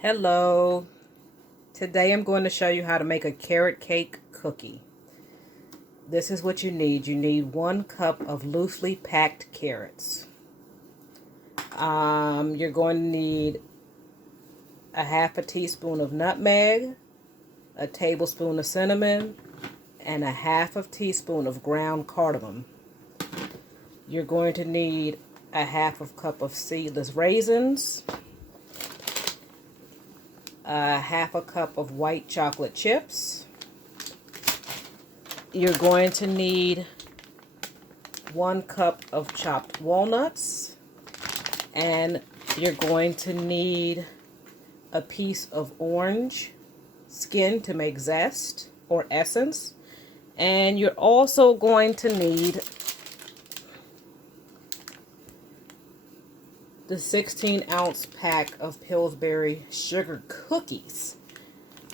Hello. Today I'm going to show you how to make a carrot cake cookie. This is what you need. You need 1 cup of loosely packed carrots. You're going to need a half a teaspoon of nutmeg, a tablespoon of cinnamon, and a half a teaspoon of ground cardamom. You're going to need a half a cup of seedless raisins, a half a cup of white chocolate chips. You're going to need 1 cup of chopped walnuts, and you're going to need a piece of orange skin to make zest or essence, and you're also going to need the 16-ounce pack of Pillsbury sugar cookies.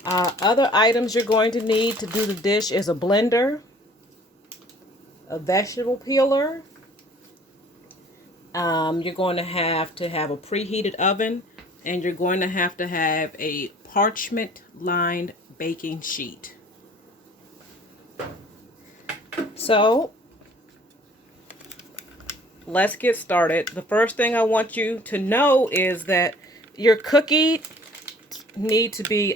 Other items you're going to need to do the dish is a blender, a vegetable peeler. You're going to have a preheated oven, and you're going to have a parchment-lined baking sheet. So, let's get started. The first thing I want you to know is that your cookie need to be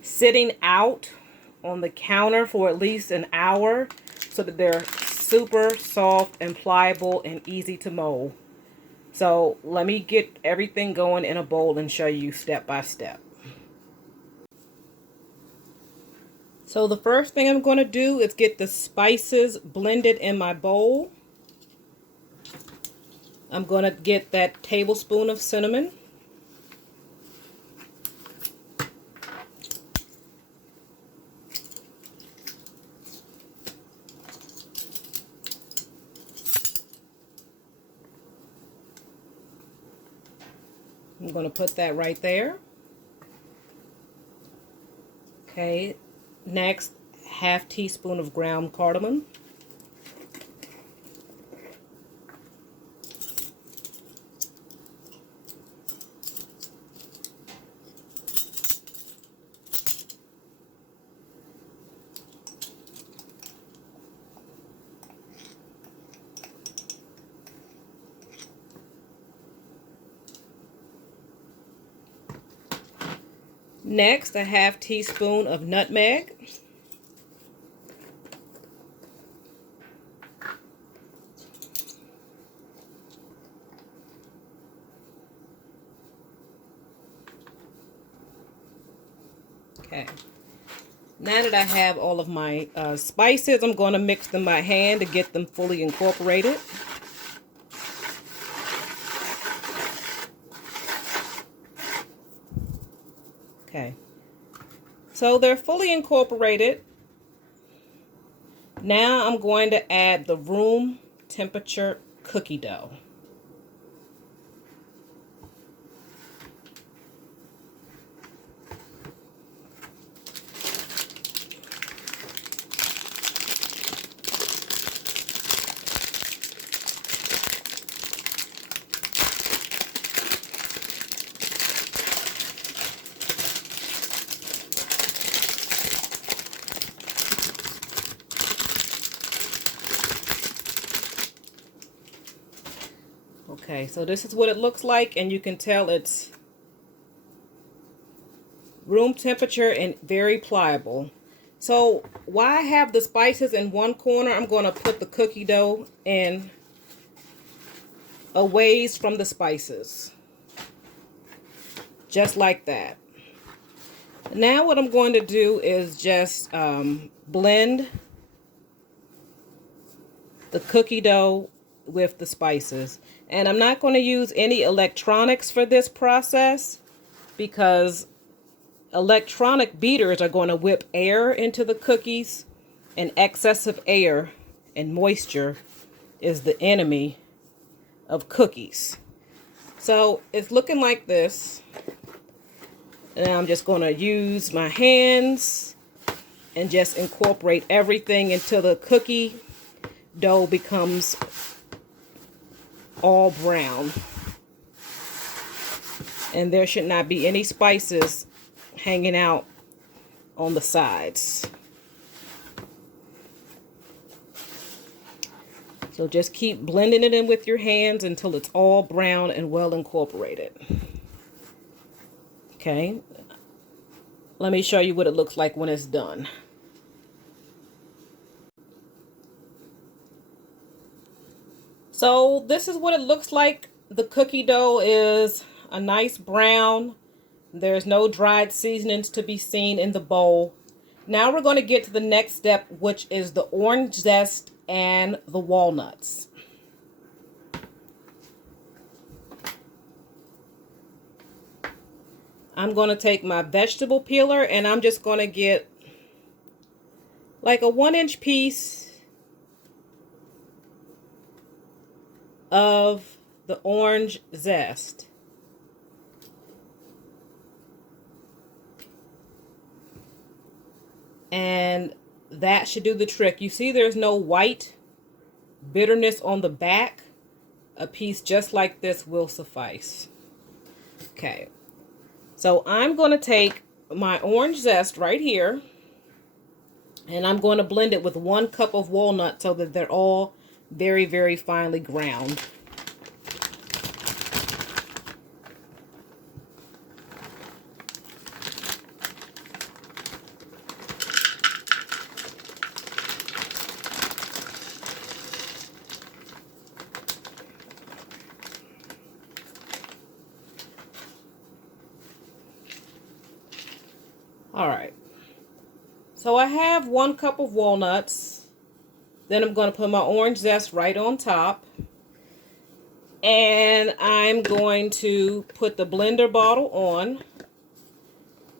sitting out on the counter for at least an hour so that they're super soft and pliable and easy to mold. So let me get everything going in a bowl and show you step by step. So the first thing I'm going to do is get the spices blended in my bowl. I'm going to get that tablespoon of cinnamon. I'm going to put that right there. Okay, next, half teaspoon of ground cardamom. Next, a half teaspoon of nutmeg. Okay. Now that I have all of my spices, I'm going to mix them by hand to get them fully incorporated. Okay, so they're fully incorporated. Now I'm going to add the room temperature cookie dough. Okay, so this is what it looks like, and you can tell it's room temperature and very pliable. So while I have the spices in one corner, I'm going to put the cookie dough in a ways from the spices. Just like that. Now what I'm going to do is just blend the cookie dough with the spices. And I'm not going to use any electronics for this process because electronic beaters are going to whip air into the cookies, and excessive air and moisture is the enemy of cookies. So it's looking like this. And I'm just going to use my hands and just incorporate everything until the cookie dough becomes all brown. And there should not be any spices hanging out on the sides. So just keep blending it in with your hands until it's all brown and well incorporated. Okay. Let me show you what it looks like when it's done. So this is what it looks like. The cookie dough is a nice brown. There's no dried seasonings to be seen in the bowl. Now we're going to get to the next step, which is the orange zest and the walnuts. I'm going to take my vegetable peeler and I'm just going to get like a 1-inch piece of the orange zest. And that should do the trick. You see there's no white bitterness on the back. A piece just like this will suffice. Okay. So I'm going to take my orange zest right here. And I'm going to blend it with 1 cup of walnut so that they're all very, very finely ground. All right. So I have 1 cup of walnuts. Then I'm going to put my orange zest right on top. And I'm going to put the blender bottle on.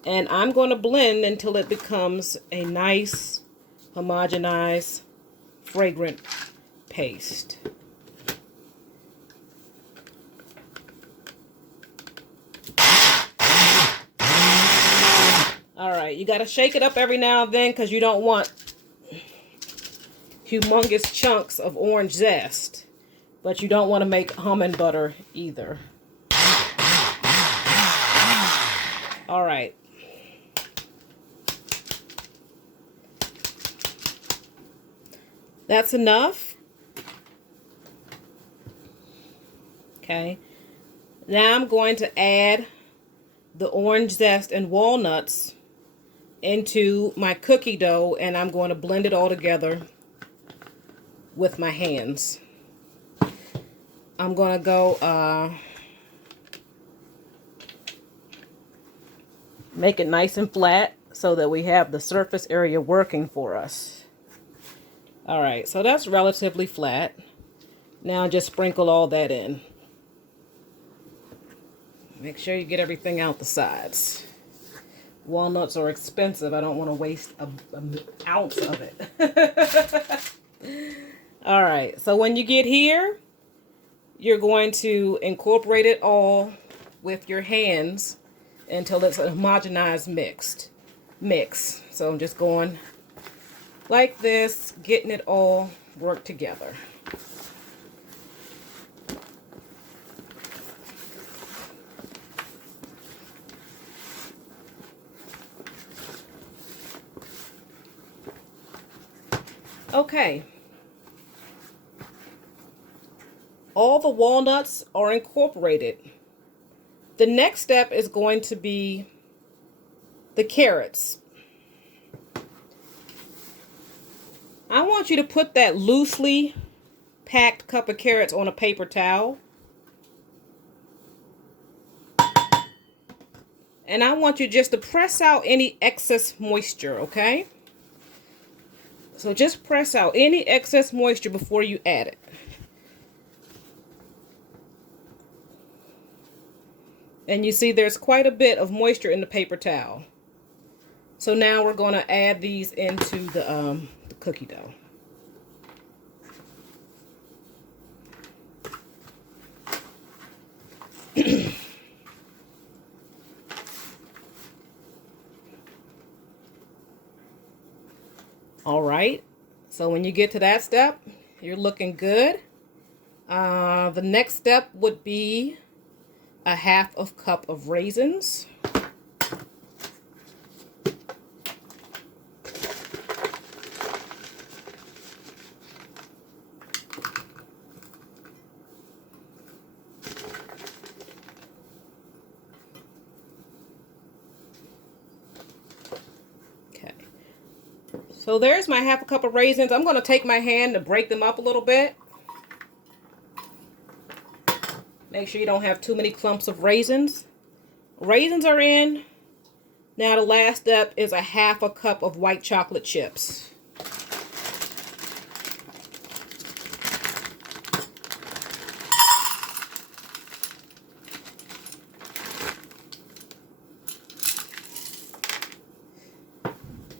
And I'm going to blend until it becomes a nice, homogenized, fragrant paste. All right, you got to shake it up every now and then because you don't want humongous chunks of orange zest. But you don't want to make almond butter either. All right. That's enough. Okay. Now I'm going to add the orange zest and walnuts into my cookie dough, and I'm going to blend it all together with my hands. I'm going to go make it nice and flat so that we have the surface area working for us. All right, so that's relatively flat. Now just sprinkle all that in. Make sure you get everything out the sides. Walnuts are expensive. I don't want to waste an ounce of it. All right, so when you get here, you're going to incorporate it all with your hands until it's a homogenized mix. So I'm just going like this, getting it all worked together. Okay. All the walnuts are incorporated. The next step is going to be the carrots. I want you to put that loosely packed cup of carrots on a paper towel. And I want you just to press out any excess moisture, okay? So just press out any excess moisture before you add it. And you see there's quite a bit of moisture in the paper towel. So now we're going to add these into the cookie dough. All right, so when you get to that step, you're looking good. The next step would be a half of cup of raisins. Okay. So there's my half a cup of raisins. I'm going to take my hand to break them up a little bit. Make sure you don't have too many clumps of raisins. Raisins are in. Now the last step is a half a cup of white chocolate chips.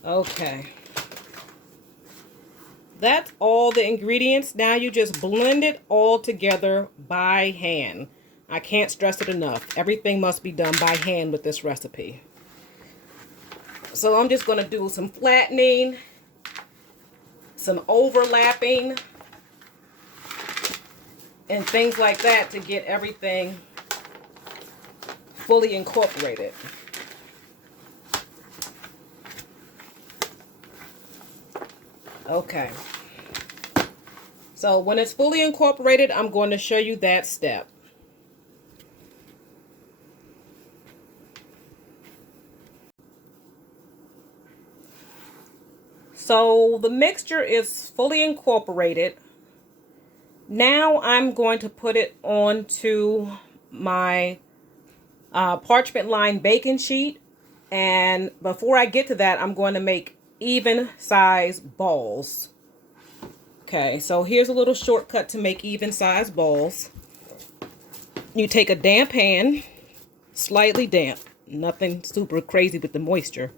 Okay. That's all the ingredients. Now you just blend it all together by hand. I can't stress it enough. Everything must be done by hand with this recipe. So I'm just going to do some flattening, some overlapping, and things like that to get everything fully incorporated. Okay. So when it's fully incorporated, I'm going to show you that step. So the mixture is fully incorporated. Now I'm going to put it onto my parchment lined baking sheet. And before I get to that, I'm going to make even size balls. Okay, so here's a little shortcut to make even size balls. You take a damp pan, slightly damp, nothing super crazy with the moisture,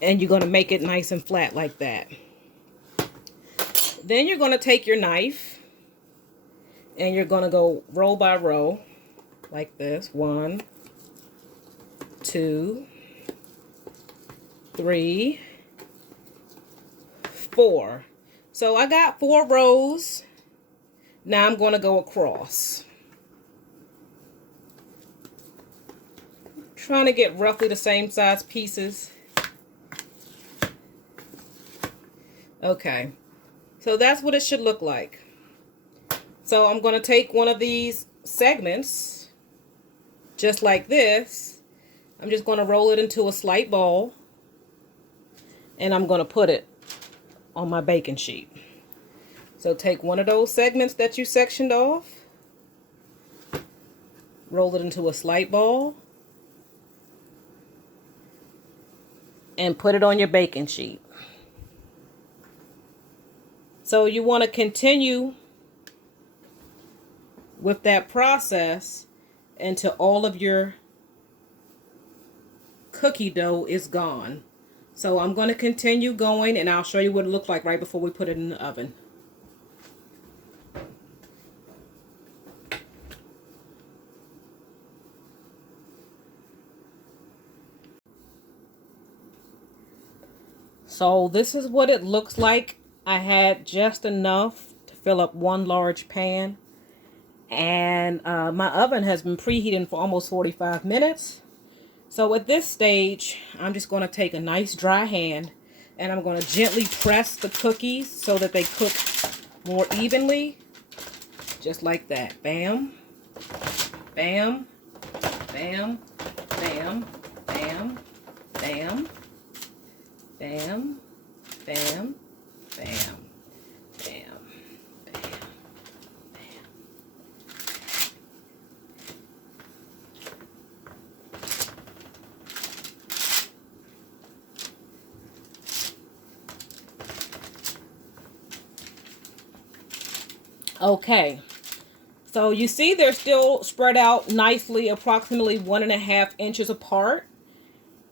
and you're going to make it nice and flat like that. Then you're going to take your knife and you're going to go row by row like this. 1, 2, 3, 4. So I got 4 rows. Now I'm going to go across. Trying to get roughly the same size pieces. Okay, so that's what it should look like. So I'm going to take one of these segments, just like this. I'm just going to roll it into a slight ball, and I'm going to put it on my baking sheet. So take one of those segments that you sectioned off, roll it into a slight ball, and put it on your baking sheet. So you want to continue with that process until all of your cookie dough is gone. So I'm going to continue going, and I'll show you what it looks like right before we put it in the oven. So this is what it looks like. I had just enough to fill up one large pan. And my oven has been preheating for almost 45 minutes. So at this stage, I'm just going to take a nice dry hand and I'm going to gently press the cookies so that they cook more evenly. Just like that. Bam, bam, bam, bam, bam, bam, bam, bam, bam, bam. Okay, so you see they're still spread out nicely, approximately 1.5 inches apart.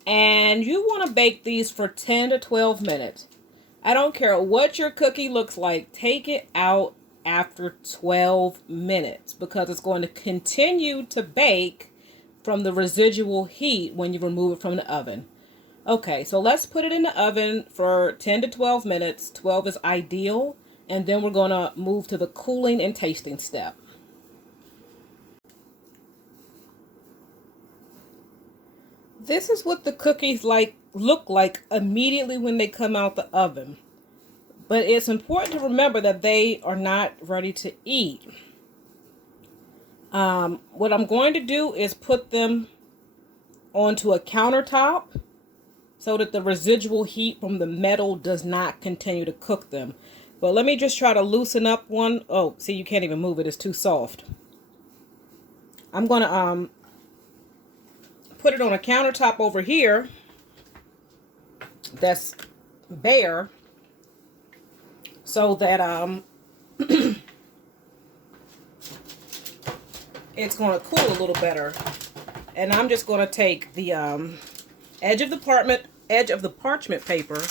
And you want to bake these for 10 to 12 minutes. I don't care what your cookie looks like. Take it out after 12 minutes because it's going to continue to bake from the residual heat when you remove it from the oven. Okay, so let's put it in the oven for 10 to 12 minutes. 12 is ideal. And then we're going to move to the cooling and tasting step. This is what the cookies look like immediately when they come out the oven. But it's important to remember that they are not ready to eat. What I'm going to do is put them onto a countertop so that the residual heat from the metal does not continue to cook them. But let me just try to loosen up one. Oh, see, you can't even move it. It's too soft. I'm going to put it on a countertop over here that's bare so that it's going to cool a little better. And I'm just going to take the edge of the parchment paper,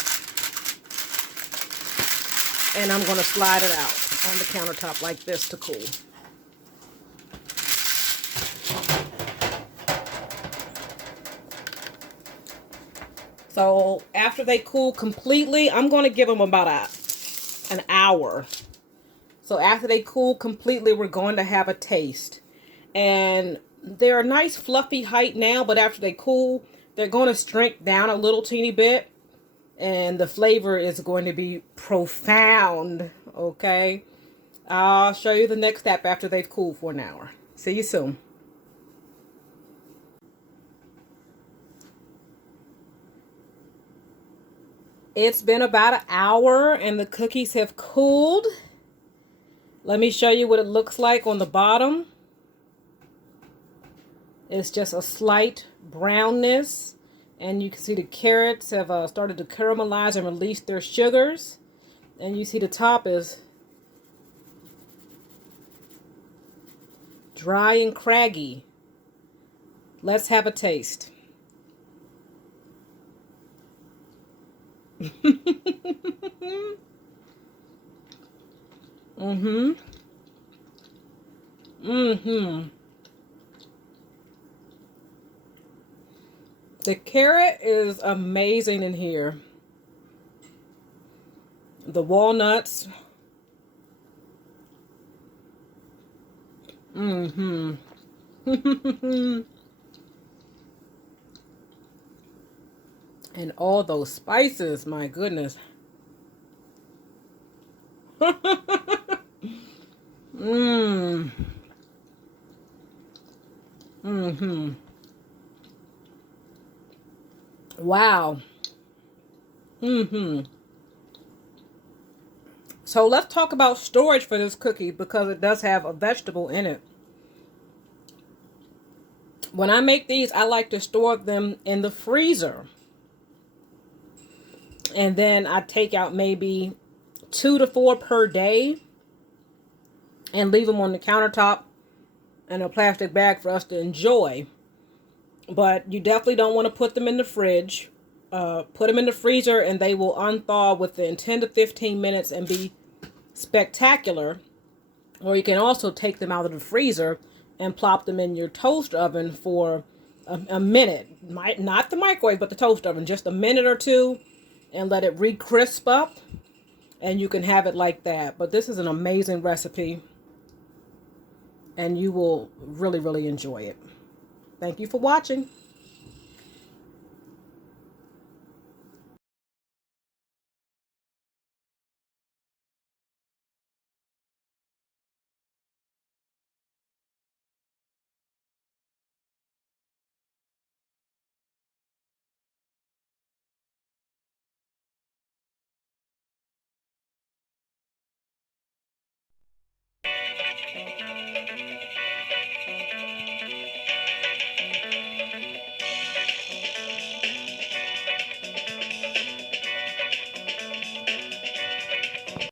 and I'm going to slide it out on the countertop like this to cool. So after they cool completely, I'm going to give them about an hour. So after they cool completely, we're going to have a taste. And they're a nice fluffy height now, but after they cool, they're going to shrink down a little teeny bit. And the flavor is going to be profound, okay? I'll show you the next step after they've cooled for an hour. See you soon. It's been about an hour and the cookies have cooled. Let me show you what it looks like on the bottom. It's just a slight brownness. And you can see the carrots have started to caramelize and release their sugars. And you see the top is dry and craggy. Let's have a taste. Mm-hmm. Mm-hmm. The carrot is amazing in here. The walnuts. Mm-hmm. And all those spices, my goodness. Mmm. Mm-hmm. Wow. Mm-hmm. So let's talk about storage for this cookie because it does have a vegetable in it. When I make these, I like to store them in the freezer. And then I take out maybe 2 to 4 per day and leave them on the countertop in a plastic bag for us to enjoy. But you definitely don't want to put them in the fridge. Put them in the freezer and they will unthaw within 10 to 15 minutes and be spectacular. Or you can also take them out of the freezer and plop them in your toast oven for a minute. Not the microwave, but the toast oven. Just a minute or two and let it re-crisp up. And you can have it like that. But this is an amazing recipe. And you will really, really enjoy it. Thank you for watching.